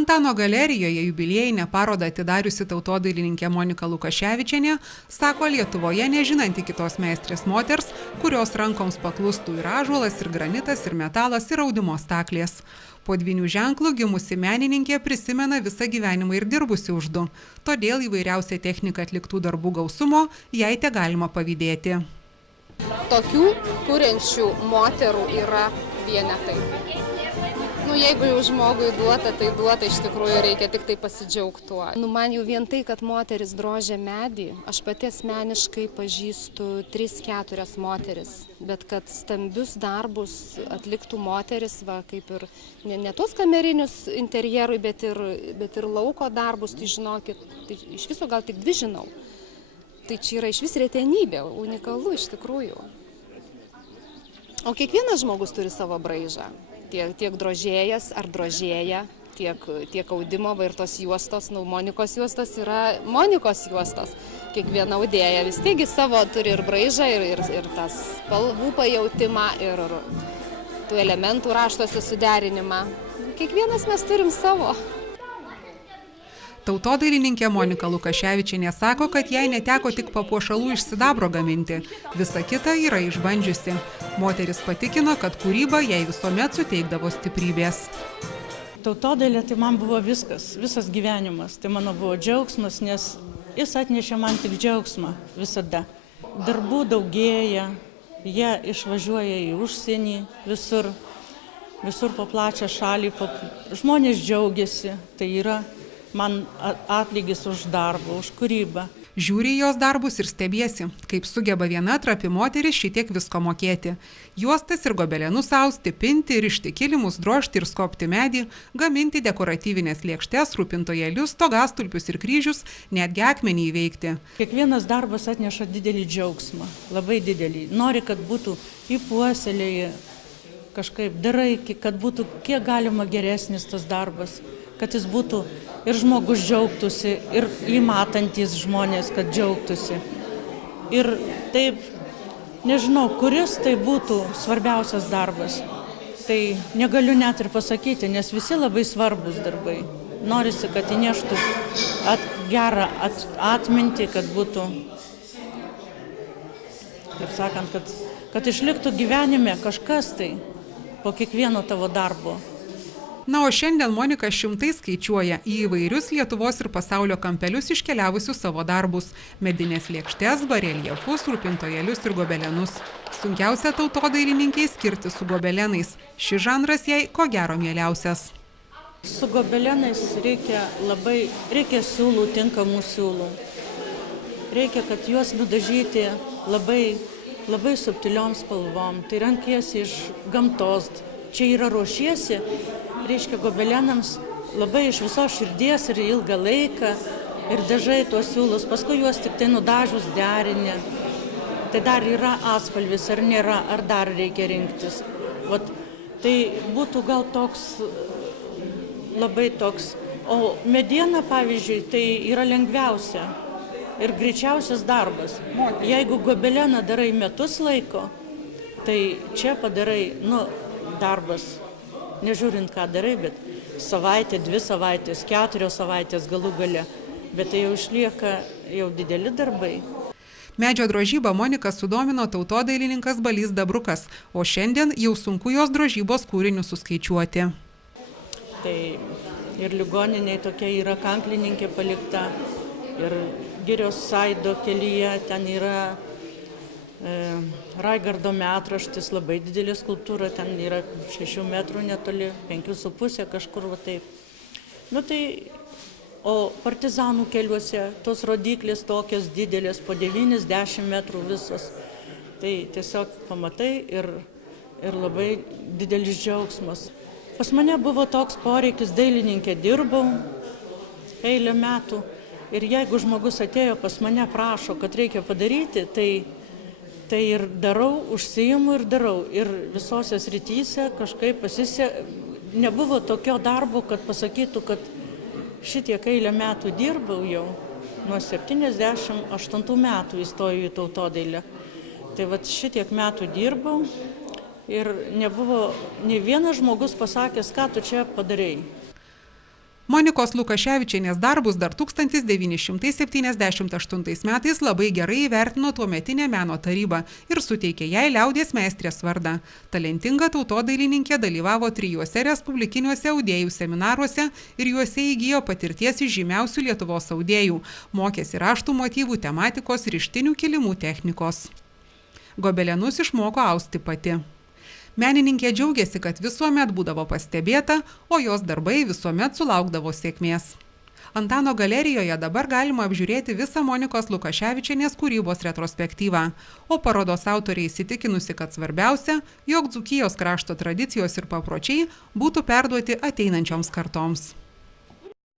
Antano galerijoje jubiliejinę parodą atidariusi tautodailininkė Monika Lukaševičienė sako Lietuvoje nežinanti kitos meistrės moters, kurios rankoms paklustų ir ąžuolas, ir granitas, ir metalas, ir audimo staklės. Po dvynių ženklų gimusi menininkė prisimena visą gyvenimą ir dirbusi už du. Todėl įvairiausia technika atliktų darbų gausumo jai te galima pavydėti. Tokių kuriančių moterų yra vienetai. Jeigu jau žmogui duota, tai duota, iš tikrųjų reikia tik tai pasidžiaugti tuo. Man jau vien tai, kad moteris drožia medį, aš pati asmeniškai pažįstu 3-4 moteris, bet kad stambius darbus atliktų moteris, kaip ir ne tuos kamerinius interjerui, bet ir lauko darbus, tai žinokit, tai iš viso gal tik 2 žinau. Tai čia yra iš vis retenybė, unikalu iš tikrųjų. O kiekvienas žmogus turi savo braižą. Tiek drožėjas ar drožėja, tiek audimo ir tos juostos, Monikos juostos yra Monikos juostos. Kiekviena audėja vis tiek savo turi ir braižą, ir tas spalvų pajautimą, ir tų elementų raštuose suderinimą. Kiekvienas mes turim savo. Tautodailininkė Monika Lukaševičienė sako, kad jai neteko tik papuošalų iš sidabro gaminti. Visa kita yra išbandžiusi. Moteris patikino, kad kūryba jai visuomet suteikdavo stiprybės. Tautodailė tai man buvo visas gyvenimas. Tai mano buvo džiaugsmas, nes jis atnešė man tik džiaugsmą visada. Darbų daugėja, jie išvažiuoja į užsienį visur po plačią šalį. Žmonės džiaugiasi, tai yra man atlygis už darbą, už kūrybą. Žiūri jos darbus ir stebiesi, kaip sugeba viena trapi moteris šitiek visko mokėti. Juostas ir gobelenus austi, pinti, rišti kilimus, drožti ir skobti medį, gaminti dekoratyvinės lėkštes, rūpintojėlius, stogastulpius ir kryžius, netgi akmenį įveikti. Kiekvienas darbas atneša didelį džiaugsmą, labai didelį. Nori, kad būtų įpuoselėję kažkaip darai, kad būtų kiek galima geresnis tas darbas, kad jis būtų ir žmogus džiaugtųsi, ir įmatantis žmonės, kad džiaugtųsi. Ir taip, nežinau, kuris tai būtų svarbiausias darbas. Tai negaliu net ir pasakyti, nes visi labai svarbus darbai. Norisi, kad įneštų gerą atmintį, kad būtų, taip sakant, kad išliktų gyvenime kažkas tai po kiekvieno tavo darbo. Na, o šiandien Monika šimtai skaičiuoja į įvairius Lietuvos ir pasaulio kampelius iškeliavusius savo darbus – medinės lėkštes, bareljefus, rūpintojėlius ir gobelenus. Sunkiausia tautodailininkei skirti su gobelenais. Šis žanras jai ko gero mieliausias. Su gobelenais reikia siūlų, tinkamų siūlų. Reikia, kad juos nudažyti labai subtiliom spalvom. Tai rankiesi iš gamtos. Čia yra ruošiesi, reiškia gobelenams labai iš visos širdies ir ilgą laiką ir dažai tuos siūlus, paskui juos tik tai nudažus derinė. Tai dar yra atspalvis ar nėra, ar dar reikia rinktis. Tai būtų gal labai toks. O mediena, pavyzdžiui, tai yra lengviausia ir greičiausias darbas. Jeigu gobeleną darai metus laiko, tai čia padarai, darbas, nežiūrint ką darai, bet savaitė, 2 savaitės, 4 savaitės galų gale, bet tai jau išlieka jau dideli darbai. Medžio drožybą Moniką sudomino tautodailininkas Balys Dabrukas, o šiandien jau sunku jos drožybos kūrinius suskaičiuoti. Tai ir ligoniniai tokia yra kanklininkė palikta, ir Girios Saido kelyje ten yra Raigardo metraštis, labai didelė skulptūra, ten yra 6 metrų netoli, 5,5 kažkur taip. O partizanų keliuose tos rodiklės tokios didelės, po 90 metrų visos. Tai tiesiog pamatai ir labai didelis džiaugsmas. Pas mane buvo toks poreikis, dailininkė dirbau eilę metų. Ir jeigu žmogus atėjo pas mane, prašo, kad reikia padaryti, tai ir darau, užsiimu ir darau. Ir visose srityse kažkaip nebuvo tokio darbo, kad pasakytų, kad šitiek eilę metų dirbau jau. Nuo 78 metų įstojau į tautodailę. Tai šitiek metų dirbau ir nebuvo nei vienas žmogus pasakęs, ką tu čia padarei. Monikos Lukaševičienės darbus dar 1978 metais labai gerai įvertino tuometinė meno taryba ir suteikė jai liaudies meistrės vardą. Talentinga tautodailininkė dalyvavo 3 respublikiniuose audėjų seminaruose ir juose įgijo patirties iš žymiausių Lietuvos audėjų, mokėsi raštų motyvų, tematikos, rištinių kilimų technikos. Gobelenus išmoko austi pati. Menininkė džiaugiasi, kad visuomet būdavo pastebėta, o jos darbai visuomet sulaukdavo sėkmės. Antano galerijoje dabar galima apžiūrėti visą Monikos Lukaševičienės kūrybos retrospektyvą, o parodos autoriai įsitikinusi, kad svarbiausia, jog Dzūkijos krašto tradicijos ir papročiai būtų perduoti ateinančioms kartoms.